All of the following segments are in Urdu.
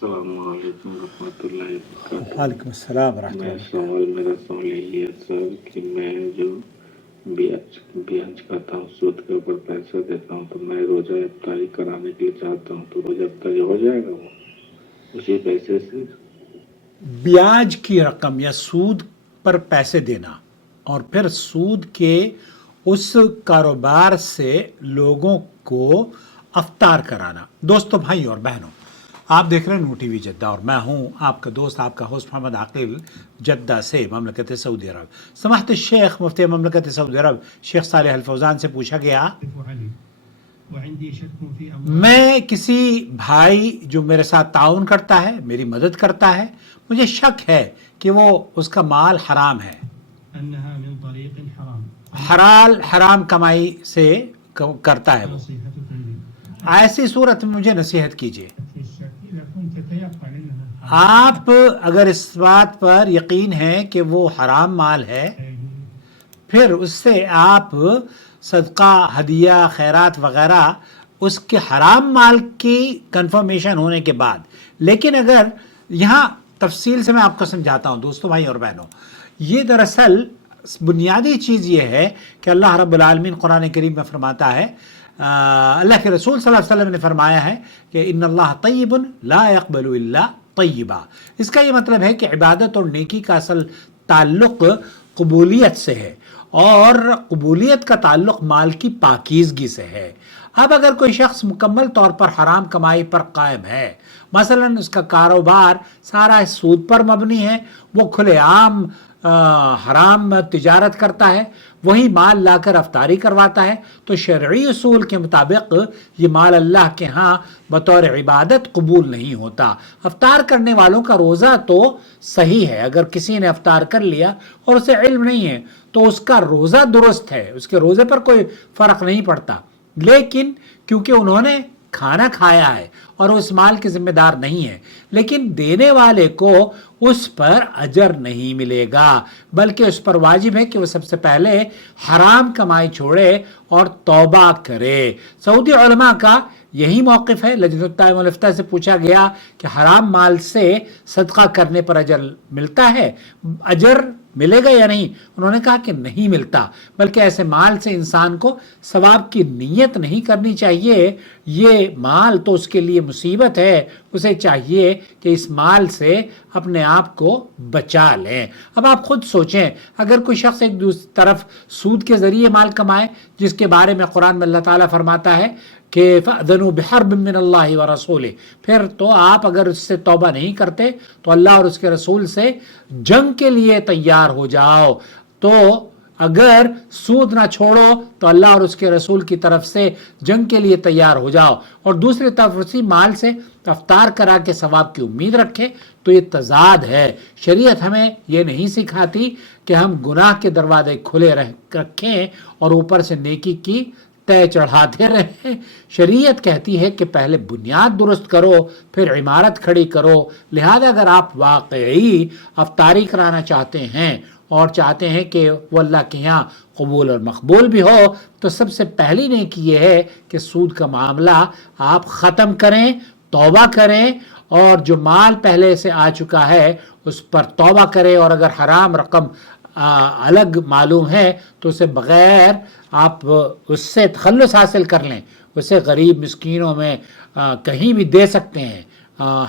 السلام علیکم ورحمۃ اللہ وبرکاتہ۔ وعلیکم السلام ورحمۃ اللہ۔ میرا سوال یہی ہے سر کہ میں جو بیاج کھاتا ہوں، سود کے اوپر پیسہ دیتا ہوں، تو میں روزہ افطاری کرانے کے لیے چاہتا ہوں، تو روزہ افطاری ہو جائے گا وہ اسی پیسے سے؟ بیاج کی رقم یا سود پر پیسے دینا اور پھر سود کے اس کاروبار سے لوگوں کو افطار کرانا۔ دوستو، بھائی اور بہنوں، آپ دیکھ رہے ہیں نو ٹی وی جدہ اور میں ہوں آپ کا دوست، آپ کا ہوسٹ محمد عاقل، جدہ سے، مملکت سعودی عرب۔ سماحت الشیخ مفتی مملکت سعودی عرب شیخ صالح الفوزان سے پوچھا گیا، میں کسی بھائی جو میرے ساتھ تعاون کرتا ہے، میری مدد کرتا ہے، مجھے شک ہے کہ وہ اس کا مال حرام ہے، حرام کمائی سے کرتا ہے وہ، ایسی صورت میں مجھے نصیحت کیجیے۔ آپ اگر اس بات پر یقین ہے کہ وہ حرام مال ہے، پھر اس سے آپ صدقہ، ہدیہ، خیرات وغیرہ اس کے حرام مال کی کنفرمیشن ہونے کے بعد، لیکن اگر یہاں تفصیل سے میں آپ کو سمجھاتا ہوں دوستو، بھائی اور بہنوں، یہ دراصل بنیادی چیز یہ ہے کہ اللہ رب العالمین قرآن کریم میں فرماتا ہے، اللہ کے رسول صلی اللہ علیہ وسلم نے فرمایا ہے کہ ان اللہ طیب لا يقبل الا طیبا۔ اس کا یہ مطلب ہے کہ عبادت اور نیکی کا اصل تعلق قبولیت سے ہے، اور قبولیت کا تعلق مال کی پاکیزگی سے ہے۔ اب اگر کوئی شخص مکمل طور پر حرام کمائی پر قائم ہے، مثلا اس کا کاروبار سارا سود پر مبنی ہے، وہ کھلے عام حرام تجارت کرتا ہے، وہی مال لا کر افطاری کرواتا ہے، تو شرعی اصول کے مطابق یہ مال اللہ کے ہاں بطور عبادت قبول نہیں ہوتا۔ افطار کرنے والوں کا روزہ تو صحیح ہے، اگر کسی نے افطار کر لیا اور اسے علم نہیں ہے تو اس کا روزہ درست ہے، اس کے روزے پر کوئی فرق نہیں پڑتا، لیکن کیونکہ انہوں نے کھانا کھایا ہے اور اس مال کے ذمہ دار نہیں ہے، لیکن دینے والے کو اس پر اجر نہیں ملے گا، بلکہ اس پر واجب ہے کہ وہ سب سے پہلے حرام کمائی چھوڑے اور توبہ کرے۔ سعودی علماء کا یہی موقف ہے۔ لجنہ الدائمہ والافتاء سے پوچھا گیا کہ حرام مال سے صدقہ کرنے پر اجر ملتا ہے، اجر ملے گا یا نہیں؟ انہوں نے کہا کہ نہیں ملتا، بلکہ ایسے مال سے انسان کو ثواب کی نیت نہیں کرنی چاہیے، یہ مال تو اس کے لیے مصیبت ہے، اسے چاہیے کہ اس مال سے اپنے آپ کو بچا لیں۔ اب آپ خود سوچیں، اگر کوئی شخص ایک دوسری طرف سود کے ذریعے مال کمائے، جس کے بارے میں قرآن میں اللہ تعالیٰ فرماتا ہے کہ فَأْذَنُوا بِحَرْبٍ مِّنَ اللَّهِ وَرَسُولِهِ، پھر تو آپ اگر اس سے توبہ نہیں کرتے تو اللہ اور اس کے رسول سے جنگ کے لیے تیار ہو جاؤ۔ تو اگر سود نہ چھوڑو تو اللہ اور اس کے رسول کی طرف سے جنگ کے لیے تیار ہو جاؤ، اور دوسری طرف اسی مال سے افطار کرا کے ثواب کی امید رکھے، تو یہ تضاد ہے۔ شریعت ہمیں یہ نہیں سکھاتی کہ ہم گناہ کے دروازے کھلے رکھیں اور اوپر سے نیکی کی طے چڑھاتے رہیں۔ شریعت کہتی ہے کہ پہلے بنیاد درست کرو، پھر عمارت کھڑی کرو۔ لہذا اگر آپ واقعی افطاری کرانا چاہتے ہیں اور چاہتے ہیں کہ وہ اللہ کے یہاں قبول اور مقبول بھی ہو، تو سب سے پہلی نیکی یہ ہے کہ سود کا معاملہ آپ ختم کریں، توبہ کریں، اور جو مال پہلے سے آ چکا ہے اس پر توبہ کریں، اور اگر حرام رقم الگ معلوم ہے تو اسے بغیر آپ اس سے تخلص حاصل کر لیں، اسے غریب مسکینوں میں کہیں بھی دے سکتے ہیں،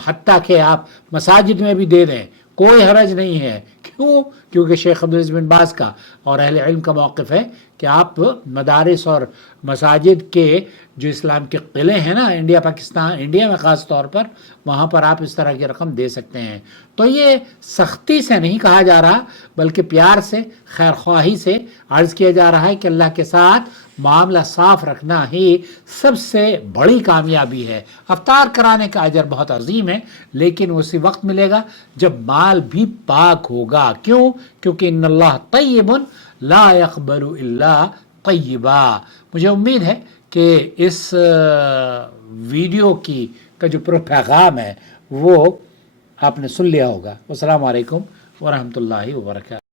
حتیٰ کہ آپ مساجد میں بھی دے دیں، کوئی حرج نہیں ہے۔ کیوں؟ کیونکہ شیخ عبدالعزیز بن باز کا اور اہل علم کا موقف ہے کہ آپ مدارس اور مساجد کے جو اسلام کے قلعے ہیں نا، انڈیا پاکستان، انڈیا میں خاص طور پر، وہاں پر آپ اس طرح کی رقم دے سکتے ہیں۔ تو یہ سختی سے نہیں کہا جا رہا، بلکہ پیار سے، خیر خواہی سے عرض کیا جا رہا ہے کہ اللہ کے ساتھ معاملہ صاف رکھنا ہی سب سے بڑی کامیابی ہے۔ افطار کرانے کا اجر بہت عظیم ہے، لیکن اسی وقت ملے گا جب مال بھی پاک ہوگا۔ کیوں؟ کیونکہ ان اللہ طیب لا يقبل الا طیبا۔ مجھے امید ہے کہ اس ویڈیو کا جو پیغام ہے وہ آپ نے سن لیا ہوگا۔ السلام علیکم ورحمۃ اللہ وبرکاتہ۔